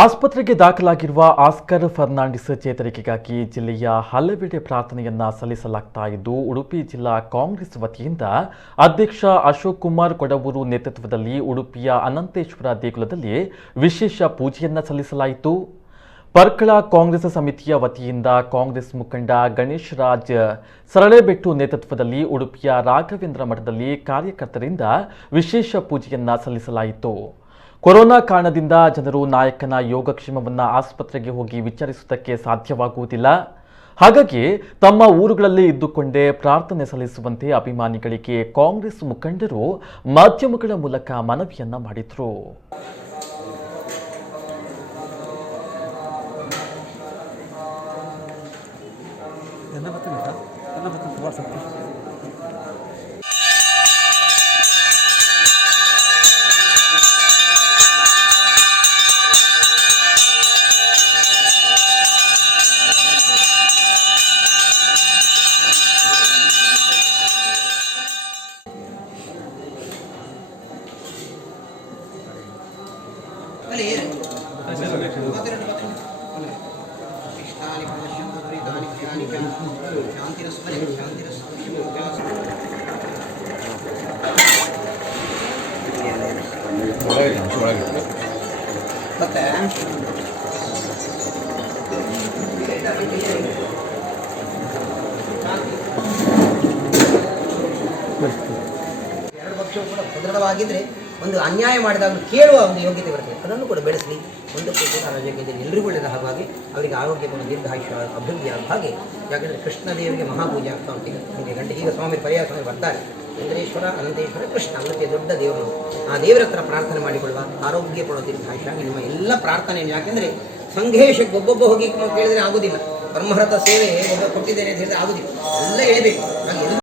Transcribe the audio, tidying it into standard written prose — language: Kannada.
ಆಸ್ಪತ್ರೆಗೆ ದಾಖಲಾಗಿರುವ ಆಸ್ಕರ್ ಫರ್ನಾಂಡಿಸ್ ಚೇತರಿಕೆಗಾಗಿ ಜಿಲ್ಲೆಯ ಹಲವೆಡೆ ಪ್ರಾರ್ಥನೆಯನ್ನ ಸಲ್ಲಿಸಲಾಗ್ತಾ ಇದ್ದು, ಉಡುಪಿ ಜಿಲ್ಲಾ ಕಾಂಗ್ರೆಸ್ ವತಿಯಿಂದ ಅಧ್ಯಕ್ಷ ಅಶೋಕ್ ಕುಮಾರ್ ಕೊಡವೂರು ನೇತೃತ್ವದಲ್ಲಿ ಉಡುಪಿಯ ಅನಂತೇಶ್ವರ ದೇಗುಲದಲ್ಲಿ ವಿಶೇಷ ಪೂಜೆಯನ್ನ ಸಲ್ಲಿಸಲಾಯಿತು. ಪರ್ಕಳ ಕಾಂಗ್ರೆಸ್ ಸಮಿತಿಯ ವತಿಯಿಂದ ಕಾಂಗ್ರೆಸ್ ಮುಖಂಡ ಗಣೇಶ್ ರಾಜ್ ಸರಳೆಬೆಟ್ಟು ನೇತೃತ್ವದಲ್ಲಿ ಉಡುಪಿಯ ರಾಘವೇಂದ್ರ ಮಠದಲ್ಲಿ ಕಾರ್ಯಕರ್ತರಿಂದ ವಿಶೇಷ ಪೂಜೆಯನ್ನ ಸಲ್ಲಿಸಲಾಯಿತು. ಕೊರೋನಾ ಕಾರಣದಿಂದ ಜನರು ನಾಯಕನ ಯೋಗಕ್ಷೇಮವನ್ನು ಆಸ್ಪತ್ರೆಗೆ ಹೋಗಿ ವಿಚಾರಿಸುವುದಕ್ಕೆ ಸಾಧ್ಯವಾಗುವುದಿಲ್ಲ. ಹಾಗಾಗಿ ತಮ್ಮ ಊರುಗಳಲ್ಲಿ ಇದ್ದುಕೊಂಡೇ ಪ್ರಾರ್ಥನೆ ಸಲ್ಲಿಸುವಂತೆ ಅಭಿಮಾನಿಗಳಿಗೆ ಕಾಂಗ್ರೆಸ್ ಮುಖಂಡರು ಮಾಧ್ಯಮಗಳ ಮೂಲಕ ಮನವಿಯನ್ನ ಮಾಡಿದರು. ಎರಡು ಪಕ್ಷವು ಕೂಡ ಭದ್ರವಾಗಿದ್ದರೆ ಒಂದು ಅನ್ಯಾಯ ಮಾಡಿದಾಗ ಕೇಳುವ ಒಂದು ಯೋಗ್ಯತೆ ಬರ್ತದೆ. ಅದನ್ನು ಕೂಡ ಬೆಳೆಸಲಿ. ಒಂದಕ್ಕೂ ಕೂಡ ಆರೋಗ್ಯತೆ ಎಲ್ಲರಿಗೂ ಒಳ್ಳೆಯದ ಹಾಗಾಗಿ ಅವರಿಗೆ ಆರೋಗ್ಯವನ್ನು ದೀರ್ಘಾಯುಷ್ಯ ಅಭಿವೃದ್ಧಿ ಆದ ಹಾಗೆ. ಯಾಕಂದರೆ ಕೃಷ್ಣ ದೇವರಿಗೆ ಮಹಾಪೂಜೆ ಆಗ್ತಾ ಉಂಟು. ನಮಗೆ ಗಂಟೆ ಈಗ ಸ್ವಾಮಿ ಪರ್ಯಾಯ ಸ್ವಾಮಿ ಬರ್ತಾರೆ. ಚಂದ್ರೇಶ್ವರ ಅನಂತೇಶ್ವರ ಕೃಷ್ಣ ಅವತ್ತೇ ದೊಡ್ಡ ದೇವರು. ಆ ದೇವರ ಹತ್ರ ಪ್ರಾರ್ಥನೆ ಮಾಡಿಕೊಳ್ಳುವ, ಆರೋಗ್ಯ ಕೊಡುವ ದೀರ್ಘಾಯುಷ್ಯ ನಿಮ್ಮ ಎಲ್ಲ ಪ್ರಾರ್ಥನೆಯನ್ನು. ಯಾಕೆಂದರೆ ಸಂಘೇಶಕ್ಕೆ ಒಬ್ಬೊಬ್ಬ ಹೋಗಿ ಕೇಳಿದರೆ ಆಗೋದಿಲ್ಲ. ಬ್ರಹ್ಮರಥ ಸೇವೆ ಒಬ್ಬ ಕೊಟ್ಟಿದ್ದೇನೆ ಅಂತ ಹೇಳಿದ್ರೆ ಆಗೋದಿಲ್ಲ. ಎಲ್ಲ ಹೇಳಬೇಕು.